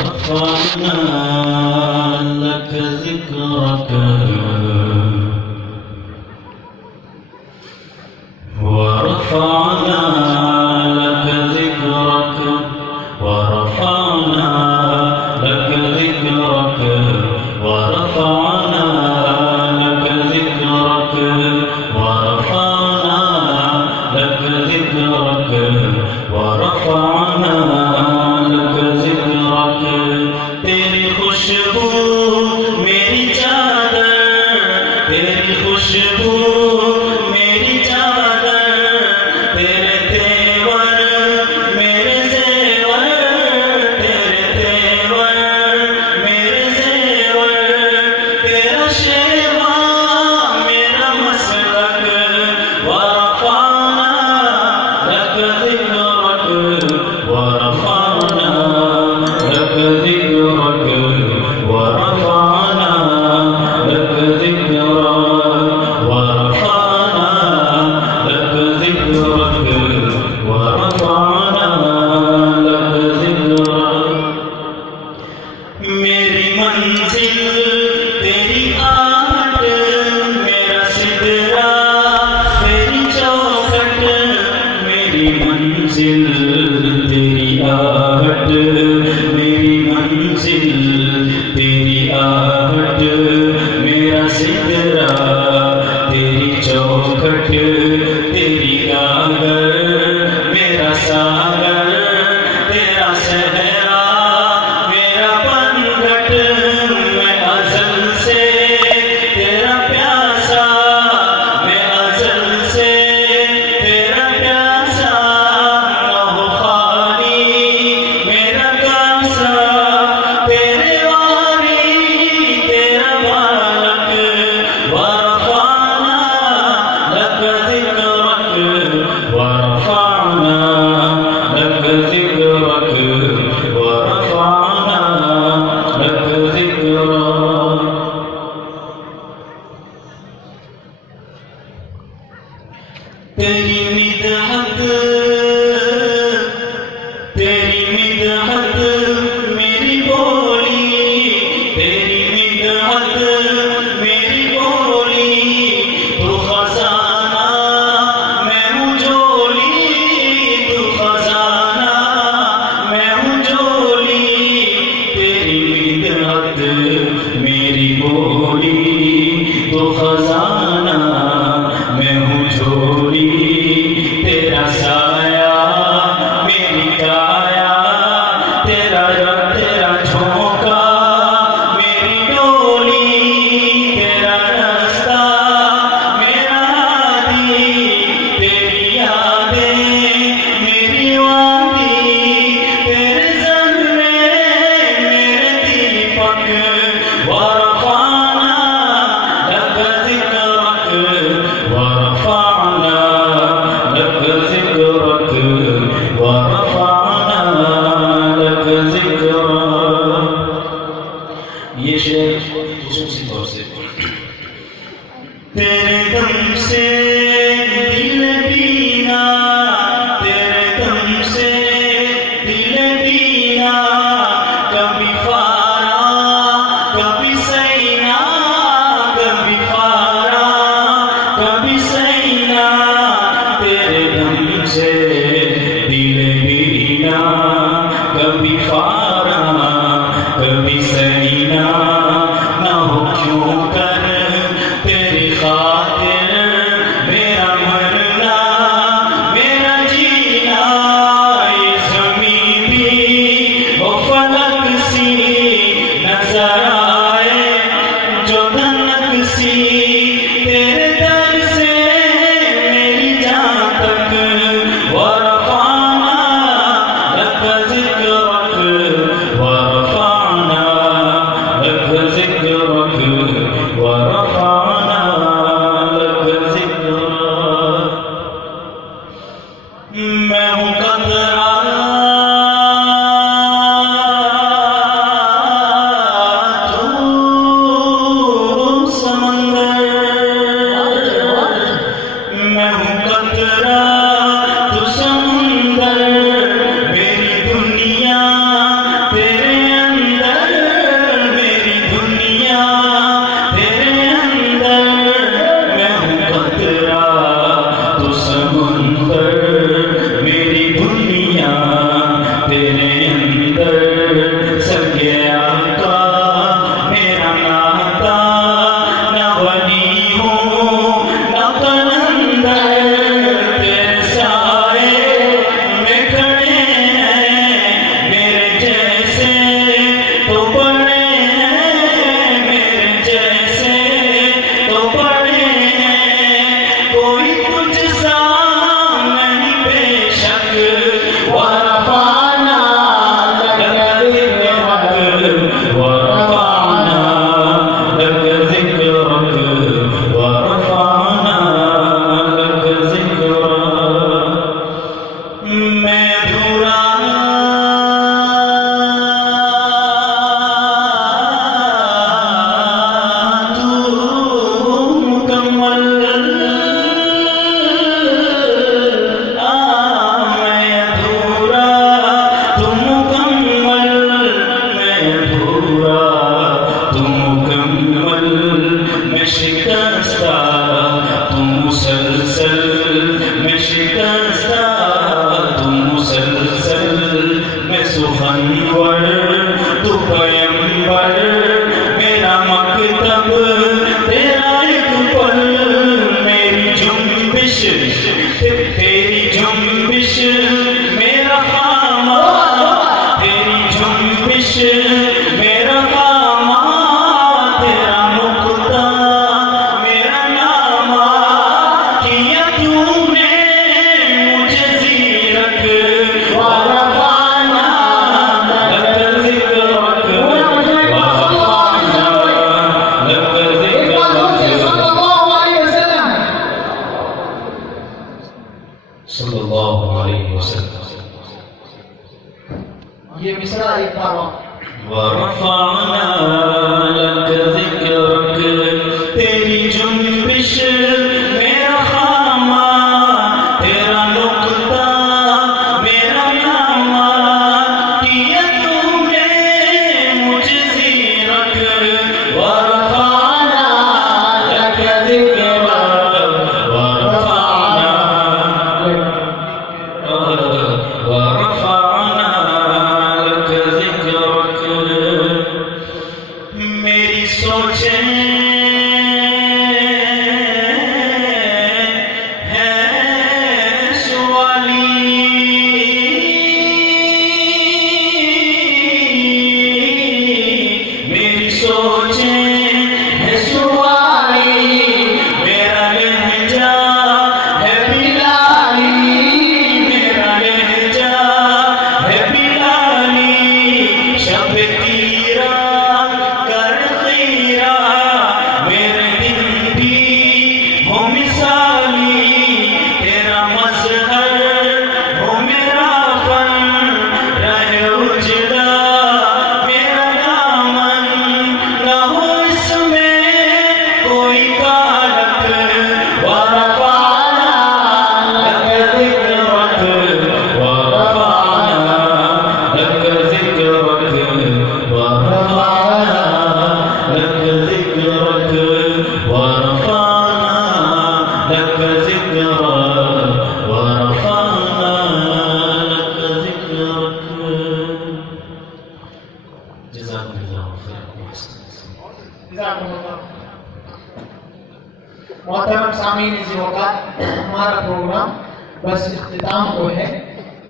ورفعنا لك ذكرك ورفعنا لك ذكرك ورفعنا لك ذكرك ورفعنا لك ذكرك ورفعنا لك ذكرك ورفعنا لك ذكرك तेरी खुशबू मेरी चादर तेरी खुशबू मेरी चादर तेरे तेवर मेरे ज़ेवर तेरे तेवर मेरे ज़ेवर तेरा शेवा मेरा मसलक वरफ़अना लक ज़िक्रक वरफ़अना लक ज़िक्रक वरफ़अना लक ज़िक्रक वरफ़अना लक ज़िक्रक वरफ़अना लक ज़िक्रक मेरी मंजिल तेरी आहट मेरा सिदरा तेरी चौखट मेरी मंजिल तेरी आहट मेरी मंजिल तेरी आहट मेरा सिदरा तेरी चौखट तेरी गागर मेरा सागर तेरा सहरा मेरा बनघट मैं अज़ल से तेरा प्यासा मैं अज़ल से तेरा प्यासा न हो खाली मेरा कासा तेरे वारी तेरा बालक वरफ़अना लक ज़िक्रक वरफ़अना लक ज़िक्रक वरफ़अना लक ज़िक्रक तेरी मिदहत मेरी बोली तेरी मिदहत मेरी बोली तू खजाना मैं हूँ झोली तू खजाना मैं हूँ झोली तेरी मिदहत मेरी बोली तू खजाना मैं हूँ झोली तेरा साया मेरी काया तेरा तेरा झोंका मेरी डोली तेरा रास्ता मेरा हादी तेरी यादें मेरी वादी तेरे ज़र्रे मेरे दीपक वरफ़अना लक ज़िक्रक वरफ़अना लक ज़िक्रक वरफ़अना लक ज़िक्रक ये शेर खुसूसी तौर से तेरे दम से दिल बीना तेरे दम से दिल बीना कभी फारा कभी सैना कभी फारा कभी सैना तेरे दम से दिल बीना कभी फारा कभी सैना ना हो क्यों कर तेरी खातिर मेरा मरना मेरा जीना ये ज़मीं भी ओ फलक सी नजर आए जो धनक सी तेरे दर से मेरी जान तक वरफ़अना लक ज़िक्रक वरफ़अना लक ज़िक्रक वरफ़अना तेरी जुम्बिश मेरा खामा, तेरी जुम्बिश मेरा खामा, तेरा नुक्ता मेरा नामा, किया तूने मुझे ज़ीरक वरफ़ाना लक ज़िक्रक वरफ़ाना लक ज़िक्रक सल्लल्लाहु अलैहि वसल्लम। ये मिसरा एक बार वरफ़अना लक ज़िक्रक, तेरी जुम्बिश मेरा खामा, तेरा नुक्ता मेरा नामा, किया तूने मुझे ज़ीरक वरफ़अना लक ज़िक्रक वरफ़अना वरफ़अना लक ज़िक्रक। मेरी सोचें हैं सवाली, मेरी सोचें हैं सवाली, मेरा लहजा है बिलाली, मेरा लहजा है बिलाली, शब तीरा कर खीरा, मेरे दिन भी हो मिसाली, तेरा मज़हर हो मेरा फन, रहे उजड़ा मेरा दामन, न हो इसमें कोई कालक वरफ़अना लक ज़िक्रक वरफ़अना लक ज़िक्रक वरफ़अना लक ज़िक्रक वरफ़अना लक ज़िक्रक वरफ़अना लक ज़िक्रक। जज़ाकुमुल्लाहु खैरन। मोहतरम सामीन इसी वक्त हमारा प्रोग्राम बस इख्तिताम को है।